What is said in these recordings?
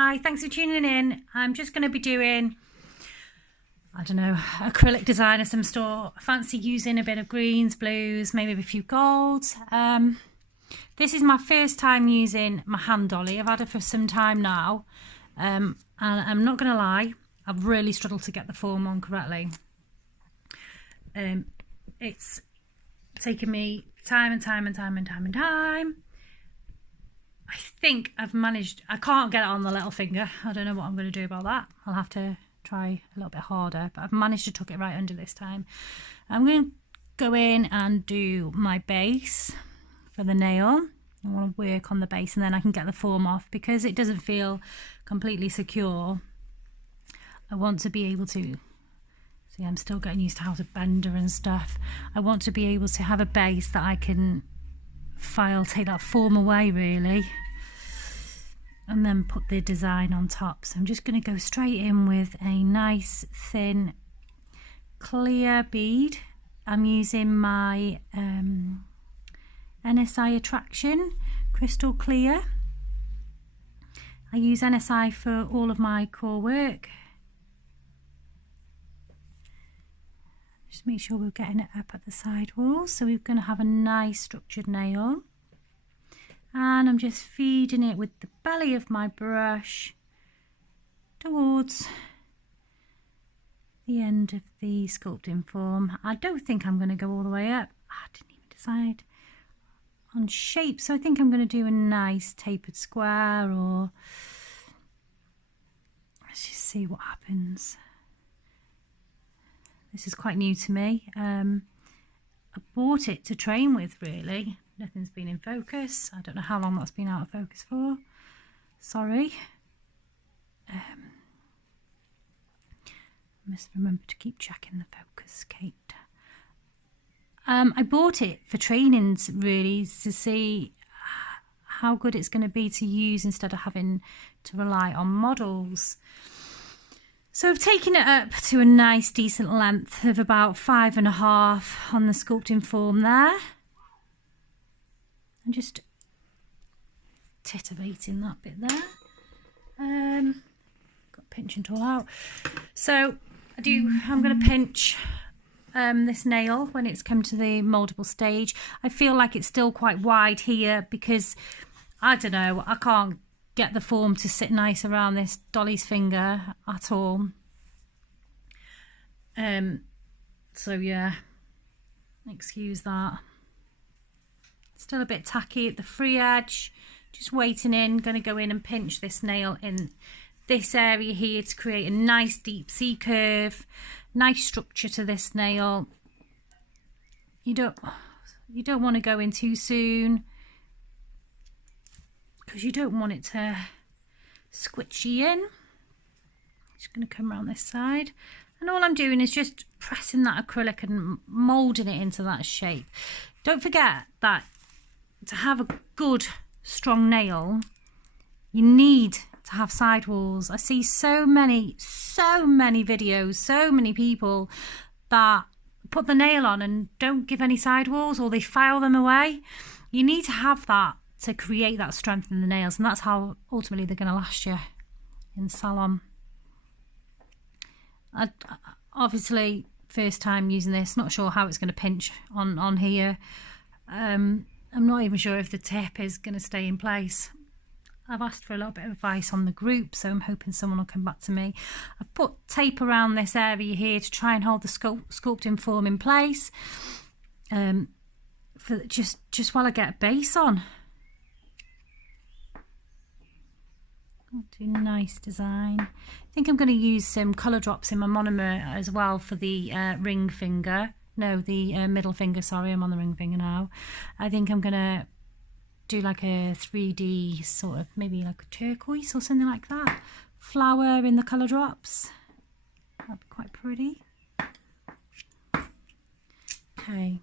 Hi, thanks for tuning in. I'm just going to be doing, I don't know, acrylic design of some sort. I fancy using a bit of greens, blues, maybe a few golds. This is my first time using my hand dolly. I've had it for some time now. And I'm not going to lie, I've really struggled to get the form on correctly. It's taken me time and time. I think I've managed. I can't get it on the little finger. I don't know what I'm going to do about that. I'll have to try a little bit harder, but I've managed to tuck it right under this time. I'm going to go in and do my base for the nail. I want to work on the base and then I can get the form off because it doesn't feel completely secure. I want to be able to, see, I'm still getting used to how to bend her and stuff. I want to be able to have a base that I can take that form away really, and then put the design on top. So I'm just going to go straight in with a nice thin clear bead. I'm using my NSI Attraction crystal clear. I use NSI for all of my core work. Just make sure we're getting it up at the side walls, so we're going to have a nice structured nail. And I'm just feeding it with the belly of my brush towards the end of the sculpting form. I don't think I'm going to go all the way up. I didn't even decide on shape, so I think I'm going to do a nice tapered square, or let's just see what happens. This is quite new to me. I bought it to train with really. Nothing's been in focus. I don't know how long that's been out of focus for. Sorry. I must remember to keep checking the focus, Kate. I bought it for trainings really, to see how good it's going to be to use instead of having to rely on models. So I've taken it up to a nice decent length of about 5.5 on the sculpting form there. I'm just titivating that bit there. Got a pinching tool out. So I'm going to pinch this nail when it's come to the mouldable stage. I feel like it's still quite wide here because, I don't know, I can't get the form to sit nice around this dolly's finger at all. So yeah, excuse that. Still a bit tacky at the free edge. Just waiting in, going to go in and pinch this nail in this area here to create a nice deep C curve, nice structure to this nail. You don't want to go in too soon because you don't want it to squishy in. Just going to come around this side, and all I'm doing is just pressing that acrylic and moulding it into that shape. Don't forget that to have a good strong nail, you need to have sidewalls. I see so many videos, so many people that put the nail on and don't give any sidewalls, or they file them away. You need to have that to create that strength in the nails, and that's how ultimately they're going to last you in salon. Obviously first time using this, not sure how it's going to pinch on here. I'm not even sure if the tip is going to stay in place. I've asked for a little bit of advice on the group, so I'm hoping someone will come back to me. I've put tape around this area here to try and hold the sculpting form in place, for just while I get a base on. I'll do a nice design. I think I'm going to use some colour drops in my monomer as well for the ring finger. No, the middle finger, sorry, I'm on the ring finger now. I think I'm going to do like a 3D sort of, maybe like a turquoise or something like that. Flower in the colour drops. That'd be quite pretty. Okay.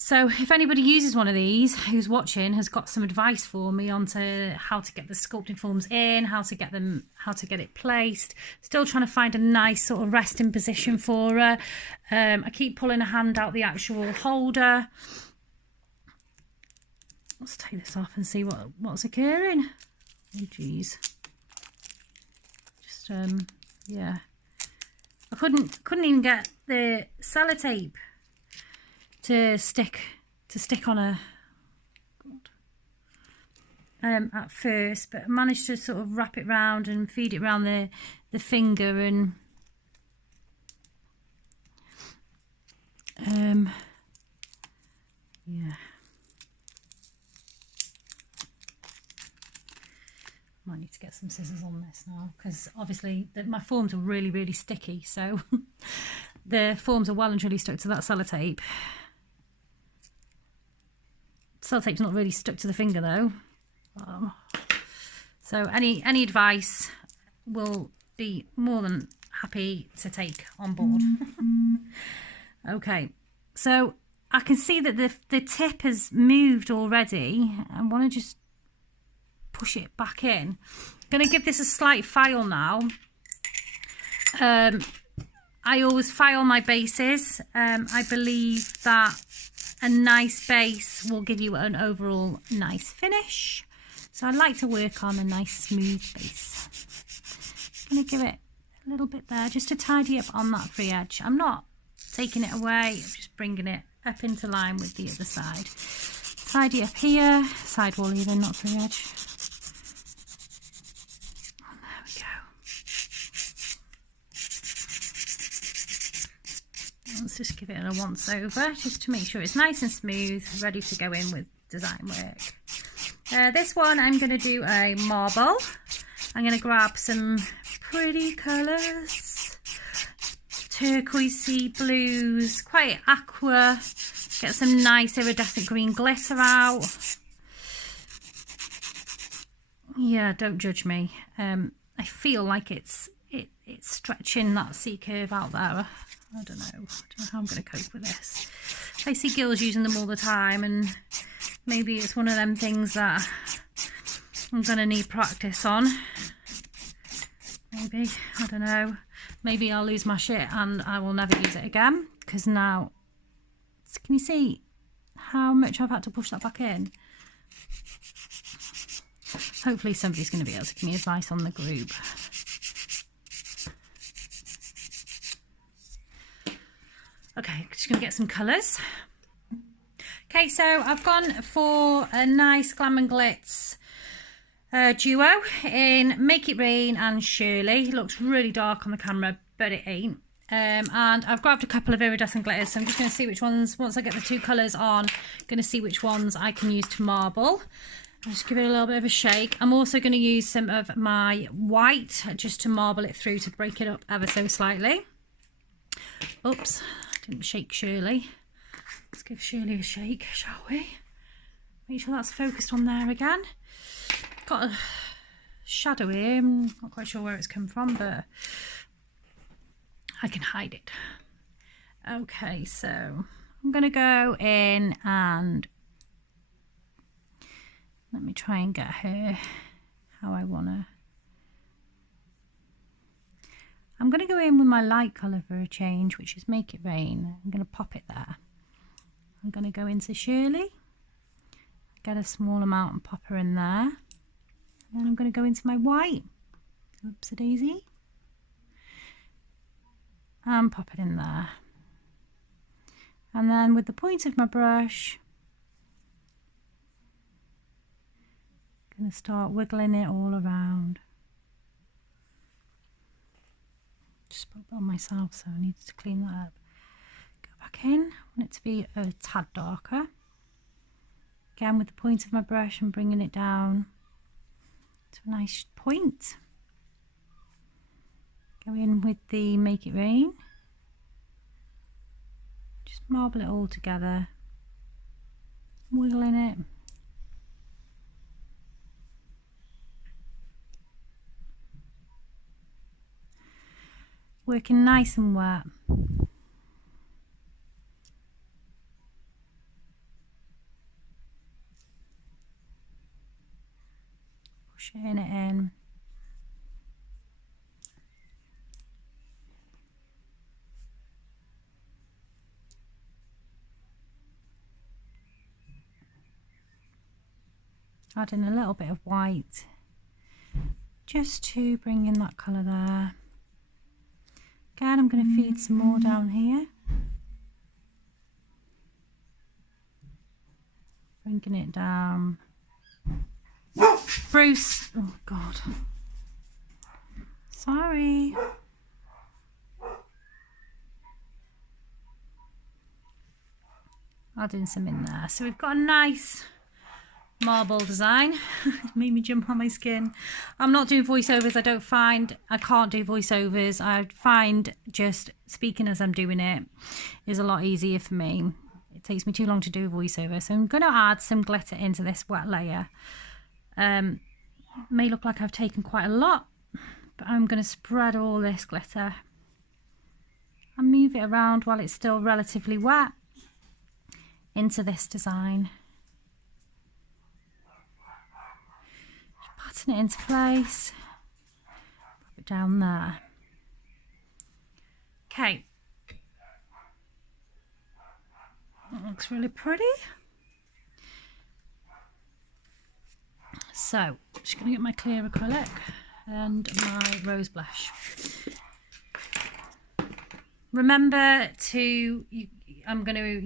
So if anybody uses one of these who's watching, has got some advice for me onto how to get the sculpting forms in, how to get it placed. Still trying to find a nice sort of resting position for her. I keep pulling a hand out the actual holder. Let's take this off and see what's occurring. Oh geez. Just yeah. I couldn't even get the sellotape to stick on a at first, but I managed to sort of wrap it round and feed it around the finger, and yeah. Might need to get some scissors on this now, because obviously my forms are really sticky, so the forms are well and truly stuck to that sellotape. Sellotape's not really stuck to the finger though. So any advice will be more than happy to take on board. Okay, so I can see that the tip has moved already. I want to just push it back in. I'm going to give this a slight file now. I always file my bases. I believe that a nice base will give you an overall nice finish. So I like to work on a nice smooth base. I'm going to give it a little bit there just to tidy up on that free edge. I'm not taking it away, I'm just bringing it up into line with the other side. Tidy up here, sidewall even, not free edge. And there we go. Let's just give it a once over just to make sure it's nice and smooth, ready to go in with design work. This one I'm going to do a marble. I'm going to grab some pretty colours, turquoisey blues, quite aqua, get some nice iridescent green glitter out. Yeah, don't judge me. I feel like it's stretching that C curve out there. I don't know how I'm going to cope with this. I see girls using them all the time, and maybe it's one of them things that I'm going to need practice on. Maybe, I don't know. Maybe I'll lose my shit and I will never use it again, because now, can you see how much I've had to push that back in? Hopefully somebody's going to be able to give me advice on the group. Okay, just going to get some colours. Okay, so I've gone for a nice Glam and Glitz duo in Make It Rain and Shirley. It looks really dark on the camera, but it ain't. And I've grabbed a couple of iridescent glitters, so I'm just going to see which ones, once I get the two colours on, I'm going to see which ones I can use to marble. I'll just give it a little bit of a shake. I'm also going to use some of my white just to marble it through, to break it up ever so slightly. Oops, didn't shake Shirley. Let's give Shirley a shake, shall we? Make sure that's focused on there again. Got a shadow here, I'm not quite sure where it's come from, but I can hide it. Okay, so I'm going to go in and let me try and get her how I want to. I'm going to go in with my light colour for a change, which is Make It Rain. I'm going to pop it there. I'm going to go into Shirley, get a small amount and pop her in there. And then I'm going to go into my white, oops-a-daisy, and pop it in there. And then with the point of my brush, I'm going to start wiggling it all around. Just put it on myself, so I need to clean that up. Go back in, I want it to be a tad darker. Again with the point of my brush and bringing it down to a nice point. Go in with the Make It Rain. Just marble it all together, wiggling it. Working nice and wet. Pushing it in. Adding a little bit of white just to bring in that colour there. Again, I'm going to feed some more down here. Bringing it down. Bruce, oh God. Sorry. Adding some in there. So we've got a nice marble design. It made me jump on my skin. I'm not doing voiceovers. I can't do voiceovers. I find just speaking as I'm doing it is a lot easier for me. It takes me too long to do a voiceover. So I'm going to add some glitter into this wet layer. May look like I've taken quite a lot, but I'm going to spread all this glitter and move it around while it's still relatively wet into this design. Just patting it into place. Pop it down there. Okay. That looks really pretty. So, I'm just going to get my clear acrylic and my rose blush. Remember to, I'm going to,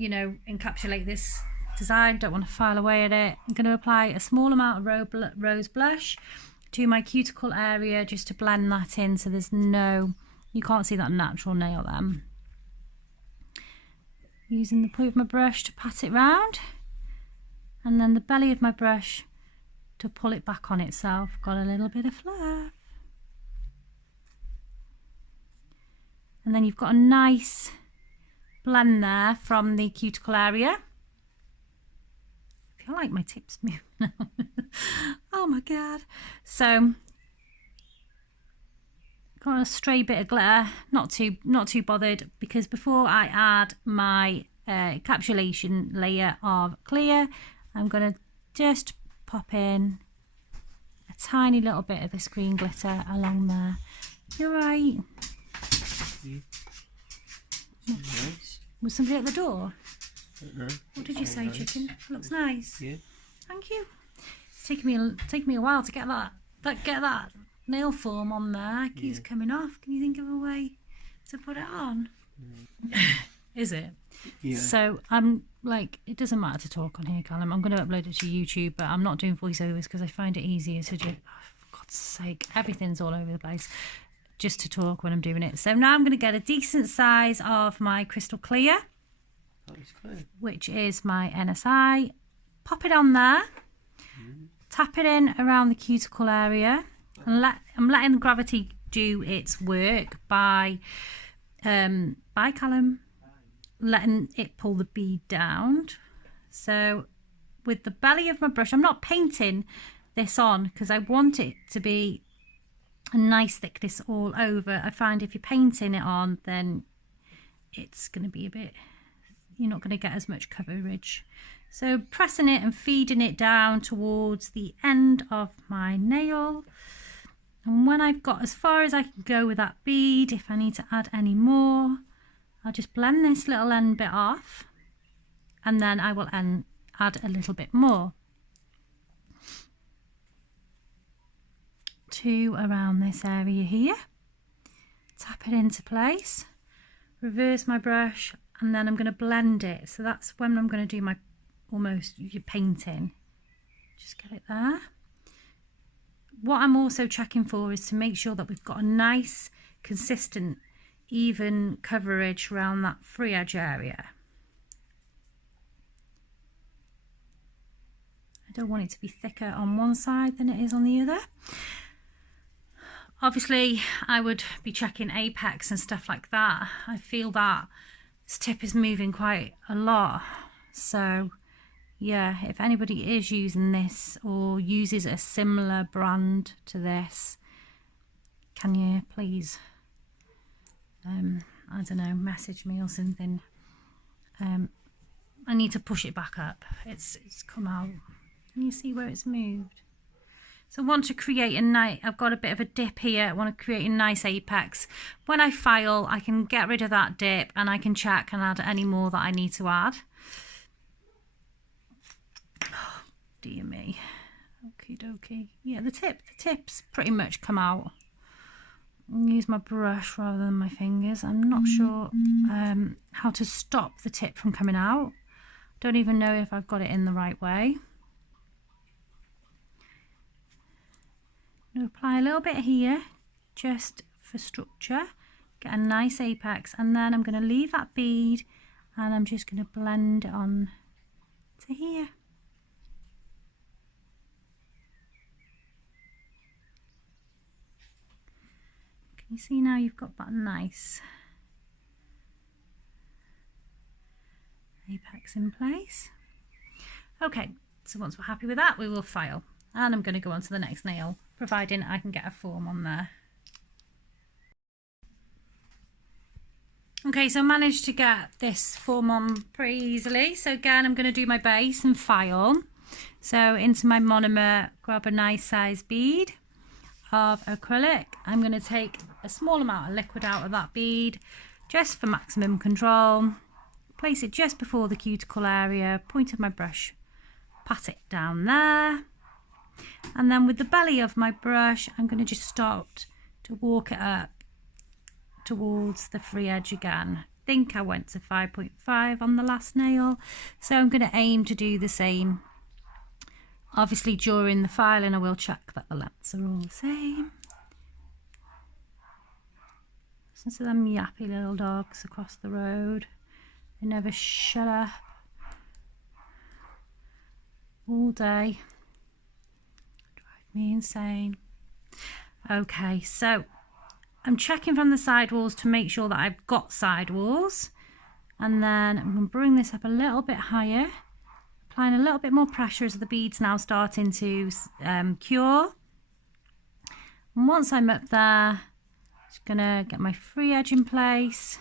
encapsulate this design. Don't want to file away at it. I'm going to apply a small amount of rose blush to my cuticle area just to blend that in so there's no, you can't see that natural nail then. Using the point of my brush to pat it round, and then the belly of my brush to pull it back on itself. Got a little bit of fluff. And then you've got a nice blend there from the cuticle area. I feel like my tips move now. Oh my God. So got a stray bit of glitter, not too bothered, because before I add my encapsulation layer of clear, I'm going to just pop in a tiny little bit of this green glitter along there. You're right. Yeah. Nice. Was somebody at the door? I don't know. What did you say, nice. Chicken? It looks nice. Yeah. Thank you. It's taken me a while to get that nail form on there. It keeps coming off. Can you think of a way to put it on? Is it? Yeah. So I'm like, it doesn't matter to talk on here, Callum. I'm going to upload it to YouTube, but I'm not doing voiceovers because I find it easier to do. Oh, for God's sake, everything's all over the place. Just to talk when I'm doing it. So now I'm going to get a decent size of my crystal clear, which is my NSI. Pop it on there. Tap it in around the cuticle area. And I'm letting the gravity do its work by Callum, letting it pull the bead down. So with the belly of my brush, I'm not painting this on because I want it to be a nice thickness all over. I find if you're painting it on, then it's going to be a bit, you're not going to get as much coverage. So pressing it and feeding it down towards the end of my nail. And when I've got as far as I can go with that bead, if I need to add any more, I'll just blend this little end bit off, and then I will add a little bit more to around this area here. Tap it into place, reverse my brush, and then I'm going to blend it. So that's when I'm going to do my almost your painting. Just get it there. What I'm also checking for is to make sure that we've got a nice, consistent, even coverage around that free edge area. I don't want it to be thicker on one side than it is on the other. Obviously, I would be checking apex and stuff like that. I feel that this tip is moving quite a lot. So yeah, if anybody is using this or uses a similar brand to this, can you please, I don't know, message me or something. I need to push it back up. It's come out. Can you see where it's moved? So I want to create a nice, I've got a bit of a dip here. I want to create a nice apex. When I file, I can get rid of that dip and I can check and add any more that I need to add. Oh, dear me. Okie dokie. Yeah, the tips pretty much come out. I'll use my brush rather than my fingers. I'm not sure how to stop the tip from coming out. Don't even know if I've got it in the right way. I'm going to apply a little bit here just for structure, get a nice apex, and then I'm going to leave that bead and I'm just going to blend it on to here. Can you see now you've got that nice apex in place? Okay, so once we're happy with that, we will file, and I'm going to go on to the next nail, providing I can get a form on there. Okay, so I managed to get this form on pretty easily. So again, I'm going to do my base and file. So into my monomer, grab a nice size bead of acrylic. I'm going to take a small amount of liquid out of that bead just for maximum control. Place it just before the cuticle area, point of my brush, pat it down there. And then with the belly of my brush, I'm going to just start to walk it up towards the free edge again. I think I went to 5.5 on the last nail, so I'm going to aim to do the same. Obviously during the filing I will check that the lengths are all the same. Listen to them yappy little dogs across the road. They never shut up all day. Drive me insane. Okay, so I'm checking from the sidewalls to make sure that I've got sidewalls, and then I'm going to bring this up a little bit higher, applying a little bit more pressure as the bead's now starting to cure. And once I'm up there, just going to get my free edge in place.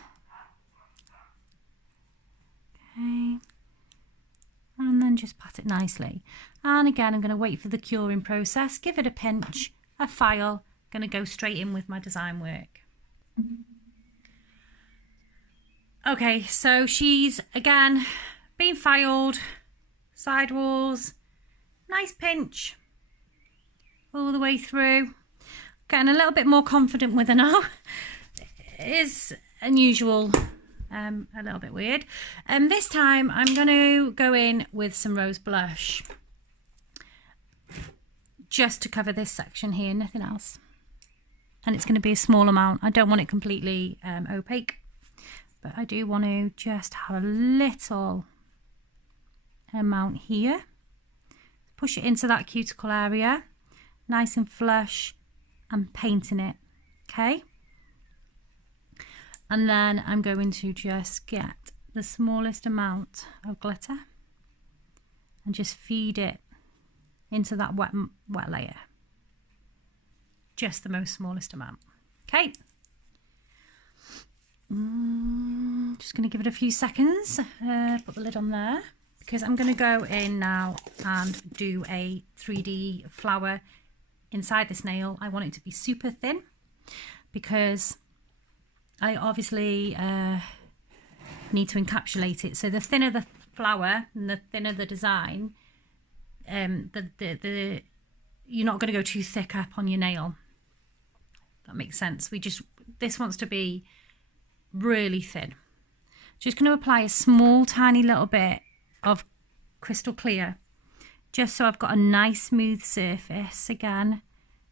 Okay, and then just pat it nicely. And again, I'm going to wait for the curing process, give it a pinch, a file. Going to go straight in with my design work. Okay, so she's again been filed, sidewalls, nice pinch all the way through. Getting a little bit more confident with her now. It is unusual, a little bit weird. This time I'm going to go in with some rose blush just to cover this section here, nothing else. And it's going to be a small amount. I don't want it completely opaque, but I do want to just have a little amount here. Push it into that cuticle area, nice and flush, and painting it, okay? And then I'm going to just get the smallest amount of glitter and just feed it into that wet layer. Just the most smallest amount. Okay. Just going to give it a few seconds. Put the lid on there because I'm going to go in now and do a 3D flower inside this nail. I want it to be super thin because I obviously need to encapsulate it. So the thinner the flower and the thinner the design, you're not going to go too thick up on your nail. That makes sense. This wants to be really thin. Just going to apply a small tiny little bit of crystal clear just so I've got a nice smooth surface again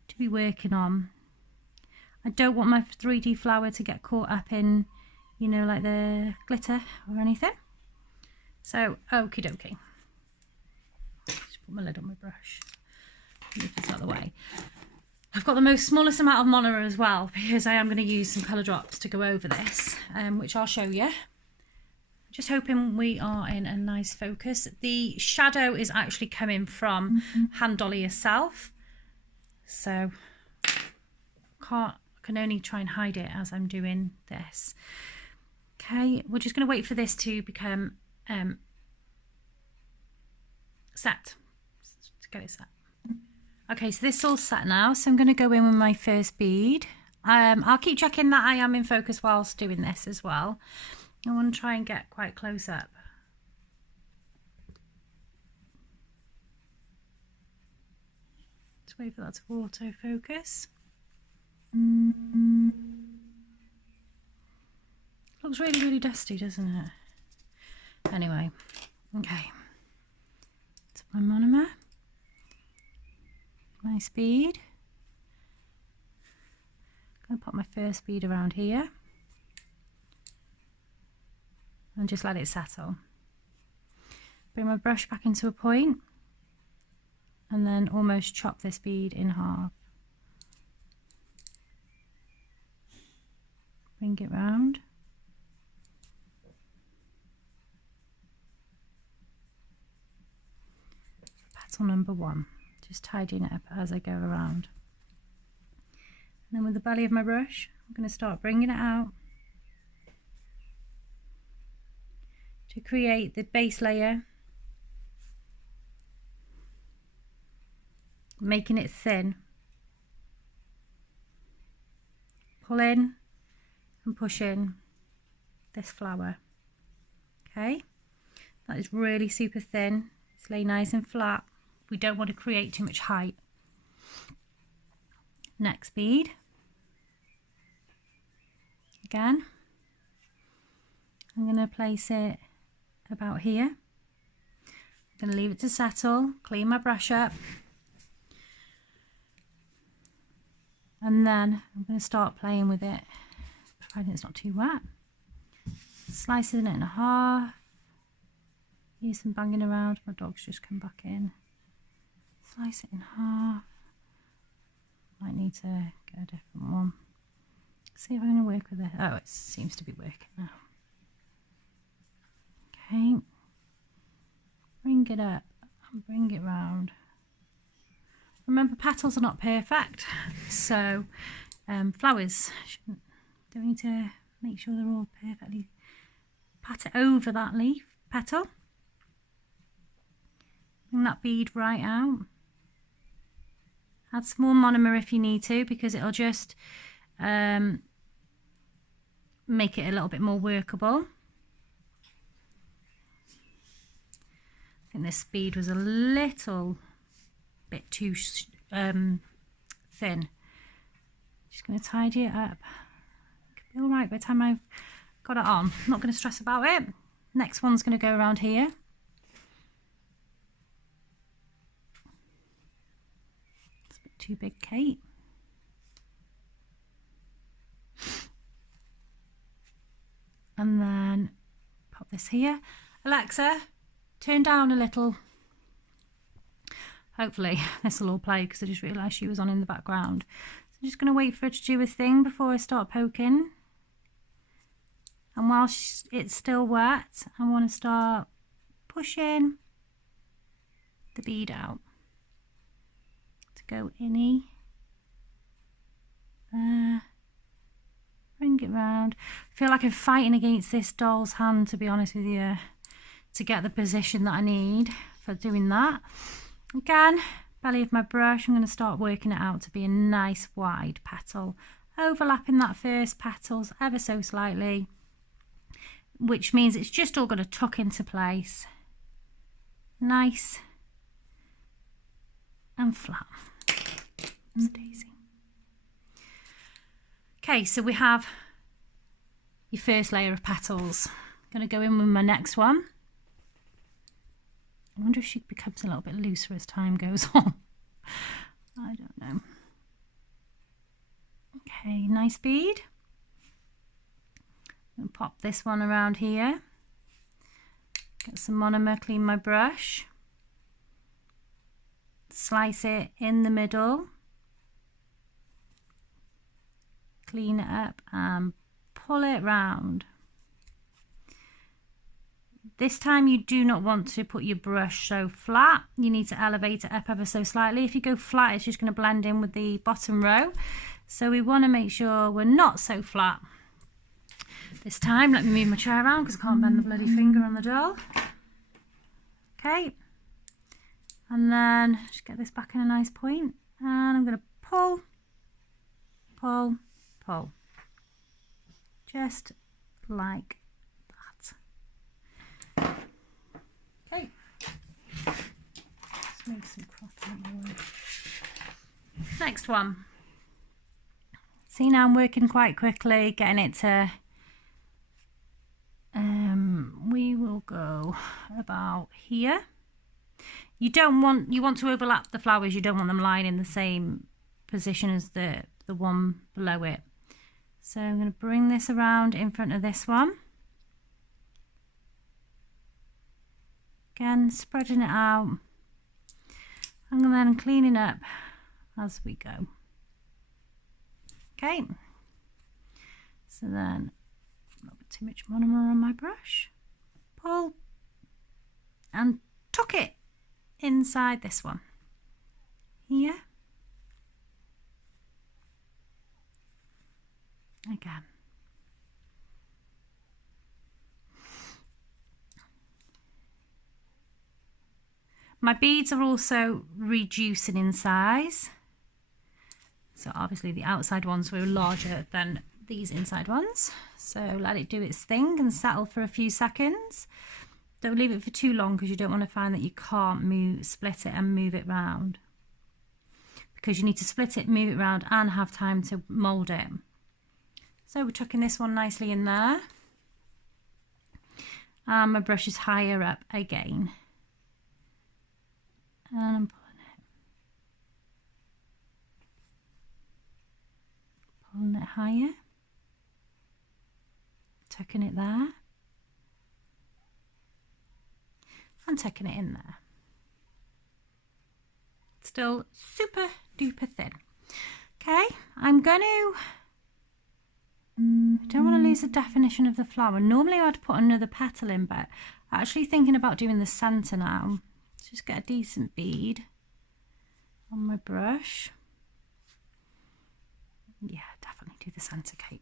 to be working on. I don't want my 3D flower to get caught up in, you know, like the glitter or anything. So okie dokie. Just put my lid on my brush. Move this out of the way. I've got the smallest amount of monomer as well because I am going to use some colour drops to go over this, which I'll show you. Just hoping we are in a nice focus. The shadow is actually coming from hand dolly herself, so I can only try and hide it as I'm doing this. Okay, we're just going to wait for this to become set, to get it set. Okay, so this is all set now, so I'm going to go in with my first bead. I'll keep checking that I am in focus whilst doing this as well. I want to try and get quite close up. Just wait for that to autofocus. Looks really, really dusty, doesn't it? Anyway, okay. So my monomer, my speed. I'm going to put my first bead around here and just let it settle. Bring my brush back into a point and then almost chop this bead in half. Bring it round. Petal number 1. Just tidying it up as I go around. And then with the belly of my brush, I'm going to start bringing it out to create the base layer, making it thin. Pull in and push in this flower. Okay, that is really super thin. It's lay nice and flat. We don't want to create too much height. Next bead. Again, I'm going to place it about here. I'm going to leave it to settle, clean my brush up, and then I'm going to start playing with it, providing it's not too wet. Slicing it in half. Hear some banging around. My dog's just come back in. Slice it in half. Might need to get a different one. See if I'm going to work with it. Oh, it seems to be working now. Okay. Bring it up and bring it round. Remember, petals are not perfect, so flowers don't need to make sure they're all perfectly. Pat it over that leaf petal. Bring that bead right out. Add some more monomer if you need to, because it'll just make it a little bit more workable. I think this bead was a little bit too thin. Just going to tidy it up. It'll be all right by the time I've got it on. I'm not going to stress about it. Next one's going to go around here. It's a bit too big, Kate. And then pop this here. Alexa, turn down a little. Hopefully this will all play, because I just realised she was on in the background. So I'm just going to wait for her to do a thing before I start poking. And while it's still wet, I want to start pushing the bead out to go inny there. Bring it round. I feel like I'm fighting against this doll's hand, to be honest with you, to get the position that I need for doing that. Again, belly of my brush, I'm going to start working it out to be a nice wide petal, overlapping that first petals ever so slightly, which means it's just all going to tuck into place. Nice and flat. Daisy. Okay, so we have your first layer of petals. I'm going to go in with my next one. I wonder if she becomes a little bit looser as time goes on. I don't know. Okay, nice bead. I'm going to pop this one around here. Get some monomer, clean my brush. Slice it in the middle. Clean it up and pull it round. This time you do not want to put your brush so flat. You need to elevate it up ever so slightly. If you go flat, it's just going to blend in with the bottom row. So we want to make sure we're not so flat. This time, let me move my chair around because I can't bend the bloody finger on the doll. Okay. And then just get this back in a nice point. And I'm going to pull, pull, pull. Just like that. Okay. Let's move some crop out of the way. Next one. See, now I'm working quite quickly, getting it to, we will go about here. You want to overlap the flowers, you don't want them lying in the same position as the one below it. So I'm going to bring this around in front of this one. Again, spreading it out. And then cleaning up as we go. Okay. So then, not put too much monomer on my brush. Pull and tuck it inside this one. Here. Again. My beads are also reducing in size. So obviously the outside ones were larger than these inside ones. So let it do its thing and settle for a few seconds. Don't leave it for too long because you don't want to find that you can't split it and move it round. Because you need to split it, move it round and have time to mould it. So we're tucking this one nicely in there. And my brush is higher up again. And I'm pulling it higher, tucking it there, and tucking it in there. Still super duper thin. Okay, I'm going to, I don't want to lose the definition of the flower. Normally I'd put another petal in, but actually thinking about doing the centre now. Just get a decent bead on my brush. Yeah, definitely do the centre, Kate.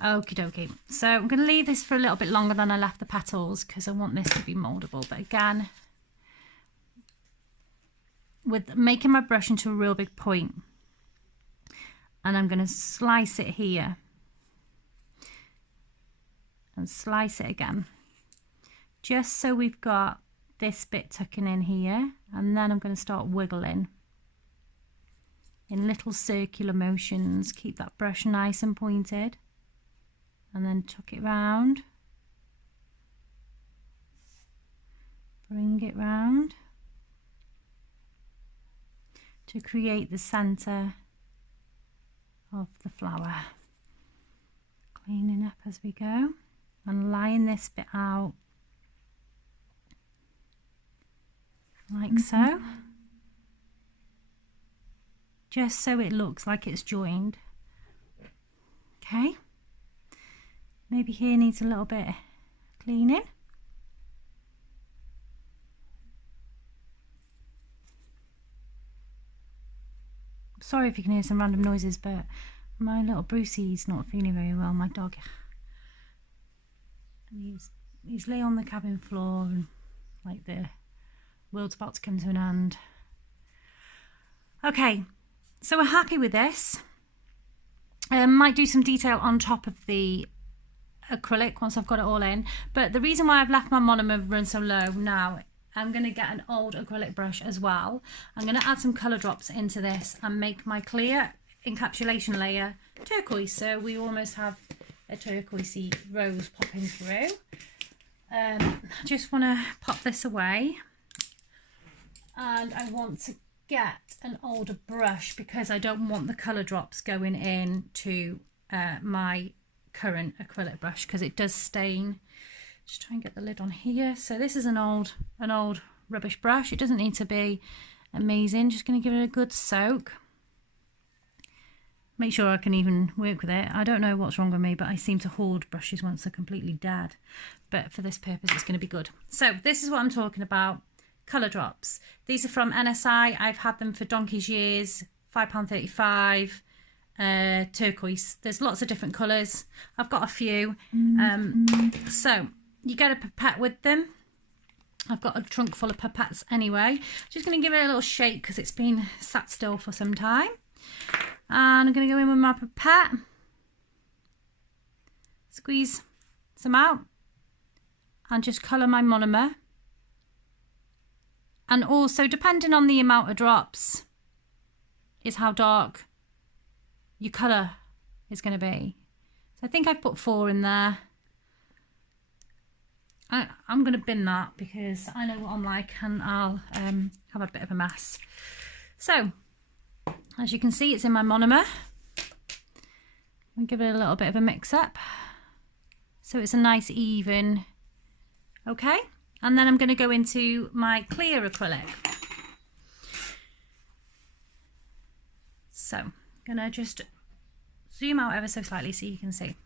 Okie dokie. So I'm going to leave this for a little bit longer than I left the petals because I want this to be mouldable. But again, with making my brush into a real big point, and I'm going to slice it here and slice it again, just so we've got this bit tucking in here, and then I'm going to start wiggling in little circular motions. Keep that brush nice and pointed, and then tuck it round, bring it round to create the center of the flower. Cleaning up as we go and line this bit out like so, just so it looks like it's joined. Okay, maybe here needs a little bit of cleaning. Sorry if you can hear some random noises, but my little Brucey's not feeling very well, my dog. And he's lay on the cabin floor and like the world's about to come to an end. Okay, so we're happy with this. Might do some detail on top of the acrylic once I've got it all in, but the reason why I've left my monomer run so low now, I'm going to get an old acrylic brush as well. I'm going to add some colour drops into this and make my clear encapsulation layer turquoise, so we almost have a turquoisey rose popping through. I just want to pop this away, and I want to get an older brush because I don't want the colour drops going into my current acrylic brush because it does stain. Just try and get the lid on here. So this is an old rubbish brush. It doesn't need to be amazing. Just going to give it a good soak. Make sure I can even work with it. I don't know what's wrong with me, but I seem to hoard brushes once they're completely dead. But for this purpose, it's going to be good. So this is what I'm talking about. Colour drops. These are from NSI. I've had them for donkey's years. £5.35. Turquoise. There's lots of different colours. I've got a few. So you get a pipette with them. I've got a trunk full of pipettes anyway. Just going to give it a little shake because it's been sat still for some time. And I'm going to go in with my pipette. Squeeze some out. And just colour my monomer. And also, depending on the amount of drops, is how dark your colour is going to be. So I think I've put 4 in there. I'm going to bin that because I know what I'm like, and I'll have a bit of a mess. So, as you can see, it's in my monomer. I'll give it a little bit of a mix up so it's a nice even. Okay, and then I'm going to go into my clear acrylic. So I'm going to just zoom out ever so slightly so you can see.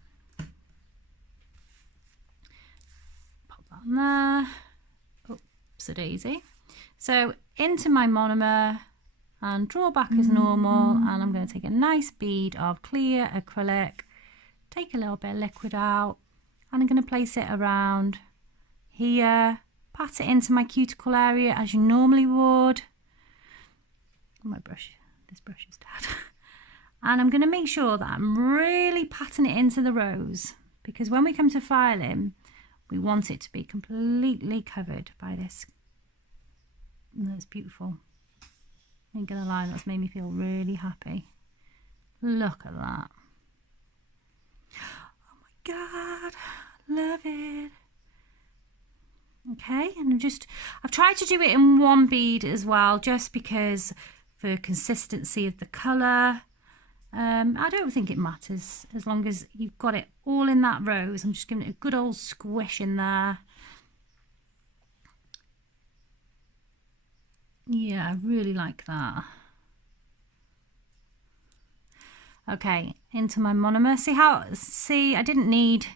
Pop that on there. Oops, daisy. So into my monomer and draw back as normal, and I'm going to take a nice bead of clear acrylic, take a little bit of liquid out, and I'm going to place it around here, pat it into my cuticle area as you normally would. My brush, this brush is dead. And I'm going to make sure that I'm really patting it into the rose, because when we come to filing, we want it to be completely covered by this. And that's beautiful. I ain't gonna lie, that's made me feel really happy. Look at that. Oh my God, love it. Okay, and I've tried to do it in one bead as well, just because for consistency of the colour. I don't think it matters as long as you've got it all in that rose. I'm just giving it a good old squish in there. Yeah, I really like that. Okay, into my monomer. See, I didn't need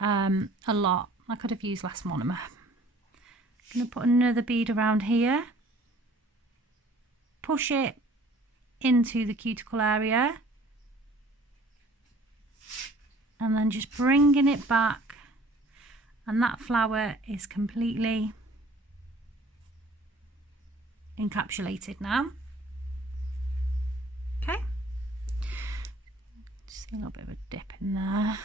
a lot. I could have used less monomer. I'm going to put another bead around here. Push it into the cuticle area. And then just bringing it back. And that flower is completely encapsulated now. Okay, just see a little bit of a dip in there.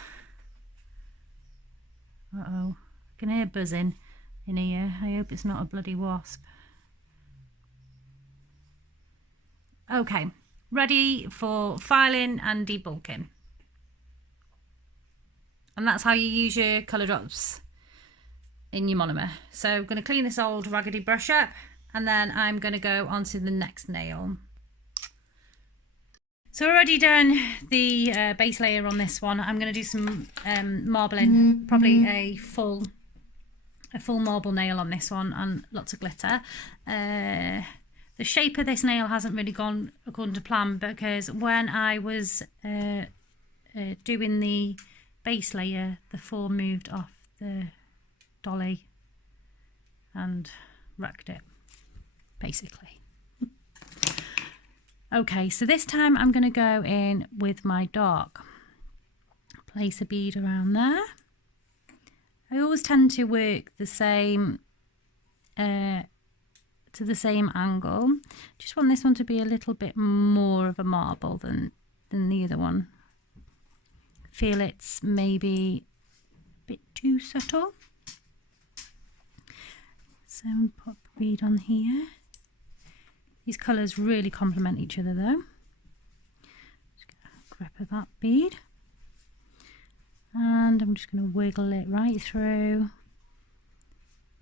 Uh-oh, I can hear buzzing in here. I hope it's not a bloody wasp. Okay, ready for filing and debulking. And that's how you use your colour drops in your monomer. So I'm going to clean this old raggedy brush up, and then I'm going to go on to the next nail. So I've already done the base layer on this one. I'm going to do some marbling, probably a full marble nail on this one, and lots of glitter. The shape of this nail hasn't really gone according to plan, because when I was doing the base layer, the form moved off the dolly and wrecked it, basically. Okay, so this time I'm going to go in with my dark. Place a bead around there. I always tend to work the same to the same angle. Just want this one to be a little bit more of a marble than the other one. Feel it's maybe a bit too subtle. So pop a bead on here. These colours really complement each other though. Just get a grip of that bead. And I'm just going to wiggle it right through.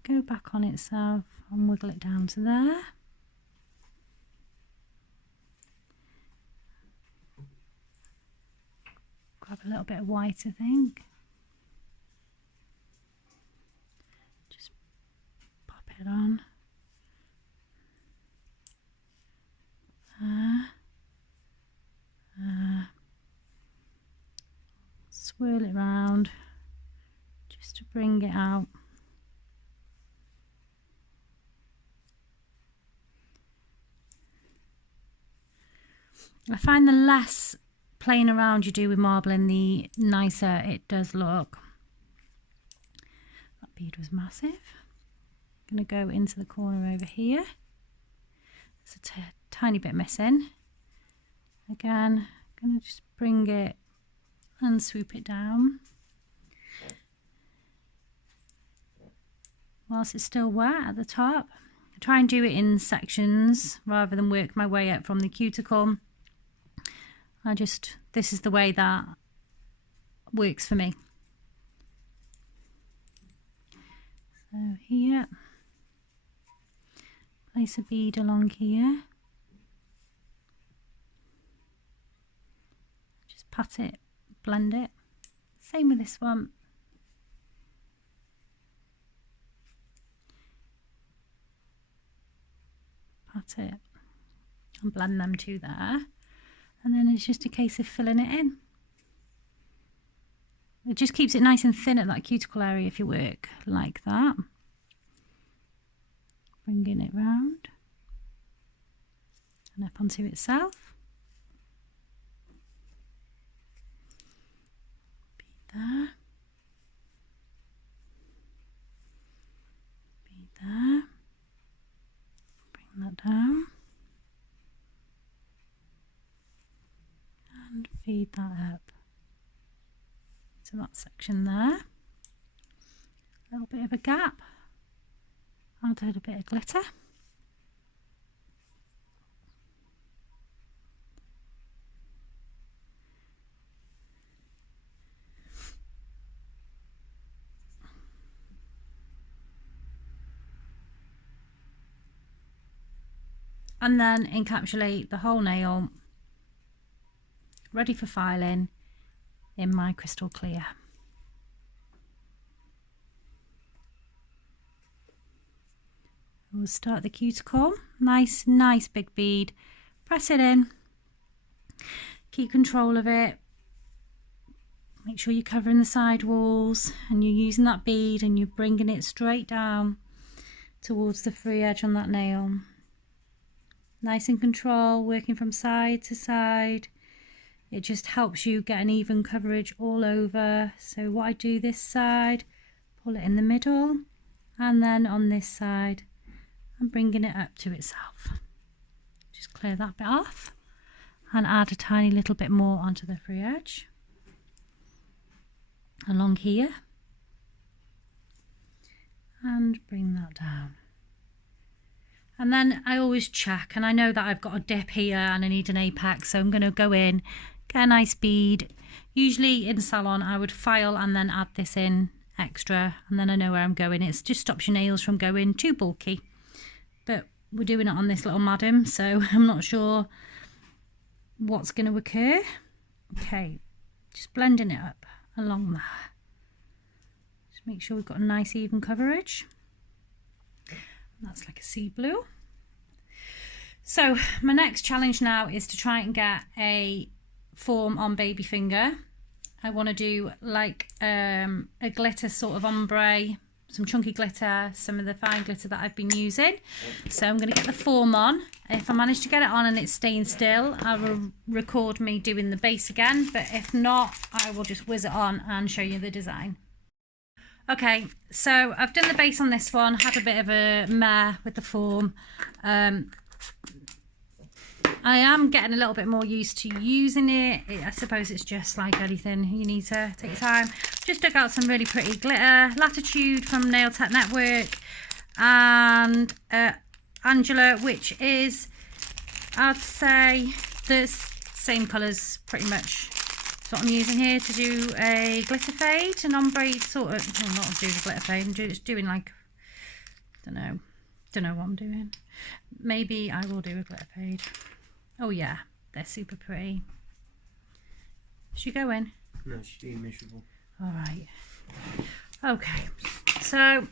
Go back on itself and wiggle it down to there. Grab a little bit of white, I think. Just pop it on. Swirl it round just to bring it out. I find the less playing around you do with marbling, the nicer it does look. That bead was massive. I'm going to go into the corner over here. There's a tiny bit missing. Again, I'm going to just bring it and swoop it down. Whilst it's still wet at the top, I try and do it in sections rather than work my way up from the cuticle. This is the way that works for me. So here, place a bead along here. Just pat it, blend it. Same with this one. Pat it and blend them two there. And then it's just a case of filling it in. It just keeps it nice and thin at that cuticle area if you work like that. Bringing it round and up onto itself. Bead there. Bead there. Bring that down. And feed that up to that section there. A little bit of a gap. Add a bit of glitter. And then encapsulate the whole nail, ready for filing in my crystal clear. We'll start the cuticle, nice big bead, press it in, keep control of it, make sure you're covering the side walls and you're using that bead and you're bringing it straight down towards the free edge on that nail. Nice and control, working from side to side. It just helps you get an even coverage all over. So what I do this side, pull it in the middle, and then on this side I'm bringing it up to itself. Just clear that bit off and add a tiny little bit more onto the free edge along here and bring that down. And then I always check, and I know that I've got a dip here and I need an apex, so I'm going to go in, get a nice bead. Usually in salon I would file and then add this in extra, and then I know where I'm going. It just stops your nails from going too bulky. But we're doing it on this little madam, so I'm not sure what's going to occur. Okay, just blending it up along there. Just make sure we've got a nice even coverage. That's like a sea blue. So my next challenge now is to try and get a form on baby finger. I want to do like a glitter sort of ombre, some chunky glitter, some of the fine glitter that I've been using. So I'm going to get the form on. If I manage to get it on and it's staying still, I will record me doing the base again, but if not, I will just whiz it on and show you the design. Okay, so I've done the base on this one, had a bit of a mare with the form. I am getting a little bit more used to using it. I suppose it's just like anything, you need to take your time. Just dug out some really pretty glitter, Latitude from Nail Tech Network, and Angela, which is, I'd say, the same colours pretty much. That's what I'm using here to do a glitter fade, an ombre sort of, well, not doing a glitter fade, I'm just doing like, don't know what I'm doing. Maybe I will do a glitter fade. Oh yeah, they're super pretty. Should you go in? No, she's being miserable. Alright. Okay, so I'm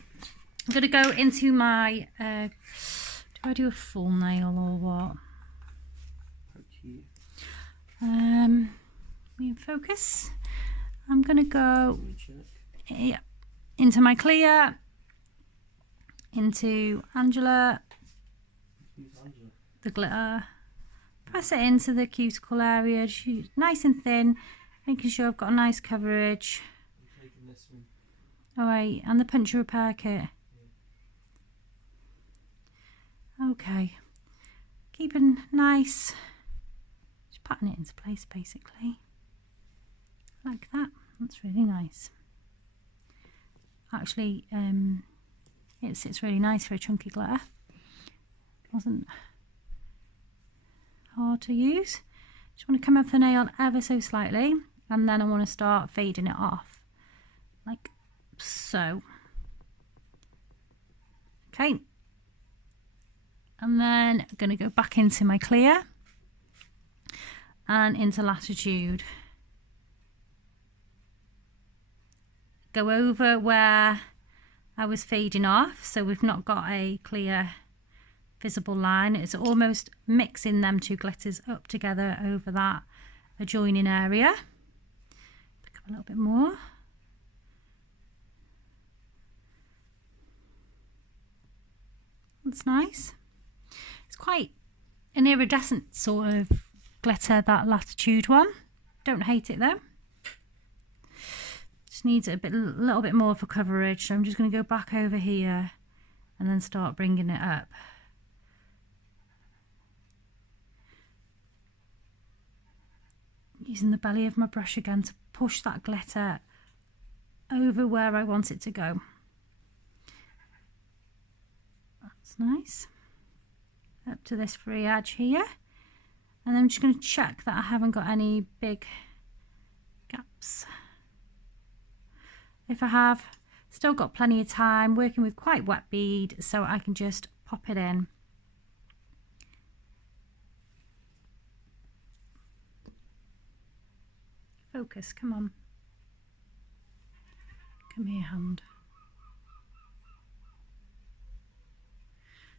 going to go into my, do I do a full nail or what? In focus. I'm going to go into my clear, into Angela, the glitter, press it into the cuticle area, nice and thin, making sure I've got a nice coverage. Alright, and the puncture repair kit. Okay, keeping nice, just patting it into place basically. Like that. That's really nice. Actually, it sits really nice for a chunky glitter. wasn't hard to use. Just want to come up the nail ever so slightly, and then I want to start fading it off like so. Okay, and then I'm going to go back into my clear and into latitude. Go over where I was fading off, so we've not got a clear visible line. It's almost mixing them two glitters up together over that adjoining area. Pick up a little bit more. That's nice. It's quite an iridescent sort of glitter, that latitude one. Don't hate it though. Just needs a little bit more for coverage, so I'm just going to go back over here and then start bringing it up. Using the belly of my brush again to push that glitter over where I want it to go. That's nice. Up to this free edge here, and I'm just going to check that I haven't got any big gaps. If I have, still got plenty of time, working with quite wet bead, so I can just pop it in. Focus, come on. Come here, hand.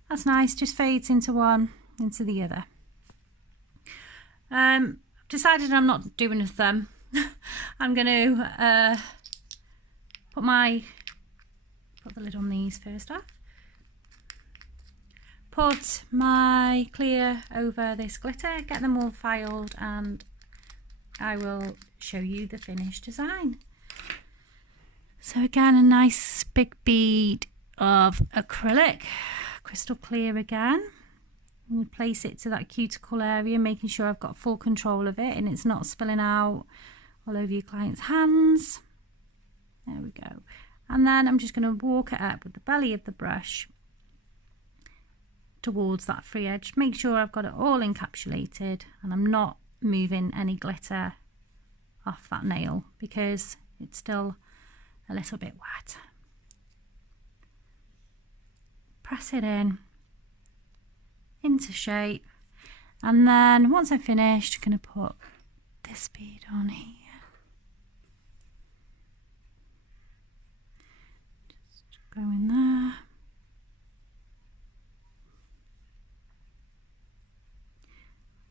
That's nice, just fades into one, into the other. I've decided I'm not doing a thumb. I'm going to put the lid on these first off. Put my clear over this glitter, get them all filed, and I will show you the finished design. So again, a nice big bead of acrylic, crystal clear again. And place it to that cuticle area, making sure I've got full control of it and it's not spilling out all over your client's hands. There we go. And then I'm just going to walk it up with the belly of the brush towards that free edge. Make sure I've got it all encapsulated and I'm not moving any glitter off that nail because it's still a little bit wet. Press it in into shape, and then once I'm finished, I'm going to put this bead on here. Just go in there.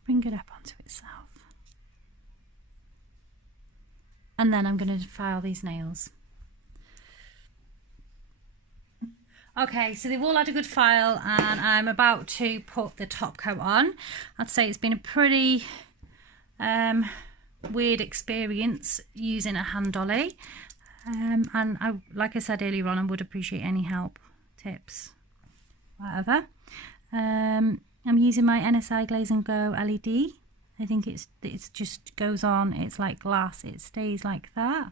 Bring it up onto itself. And then I'm going to file these nails. Okay, so they've all had a good file and I'm about to put the top coat on. I'd say it's been a pretty weird experience using a hand dolly. And like I said earlier on, I would appreciate any help, tips, whatever. I'm using my NSI Glaze and Go LED. I think it's just goes on, it's like glass, it stays like that.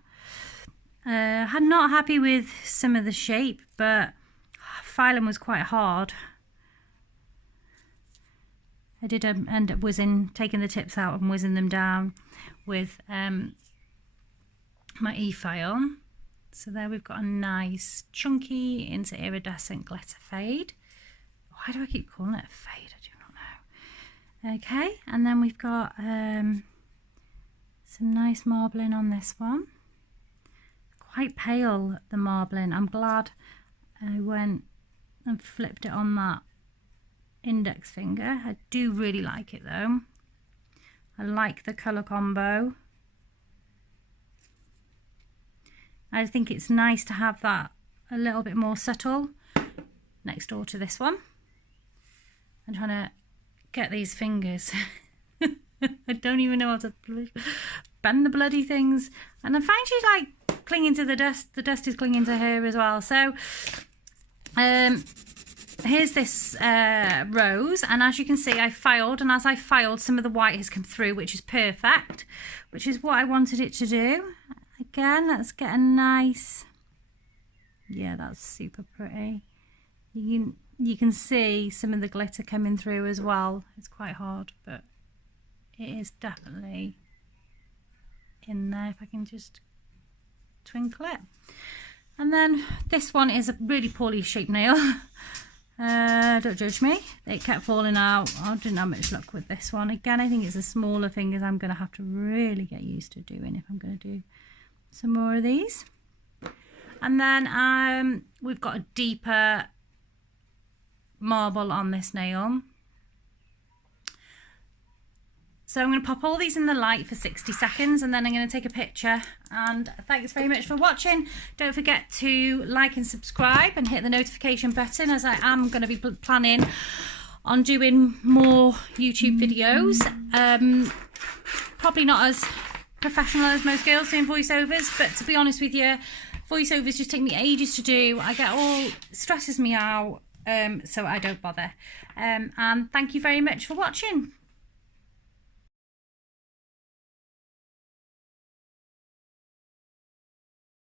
I'm not happy with some of the shape, but filing was quite hard. I did end up taking the tips out and whizzing them down with my e-file. So there we've got a nice chunky into iridescent glitter fade. Why do I keep calling it a fade? I do not know. Okay, and then we've got some nice marbling on this one. Quite pale, the marbling. I'm glad I went and flipped it on that index finger. I do really like it though. I like the colour combo. I think it's nice to have that a little bit more subtle next door to this one. I'm trying to get these fingers. I don't even know how to bend the bloody things. And I find she's like clinging to the dust. The dust is clinging to her as well. So here's this rose, and as you can see I filed, and as I filed some of the white has come through, which is perfect, which is what I wanted it to do. Again, let's get a nice, yeah, that's super pretty. You can you can see some of the glitter coming through as well. It's quite hard, but it is definitely in there. If I can just twinkle it. And then this one is a really poorly shaped nail. Don't judge me. It kept falling out. I didn't have much luck with this one. Again, I think it's the smaller fingers I'm going to have to really get used to doing if I'm going to do some more of these. And then we've got a deeper marble on this nail. So I'm going to pop all these in the light for 60 seconds and then I'm going to take a picture. And thanks very much for watching. Don't forget to like and subscribe and hit the notification button, as I am going to be planning on doing more YouTube videos. Probably not as professional as most girls doing voiceovers, but to be honest with you, voiceovers just take me ages to do. I get all, stresses me out, so I don't bother. And thank you very much for watching.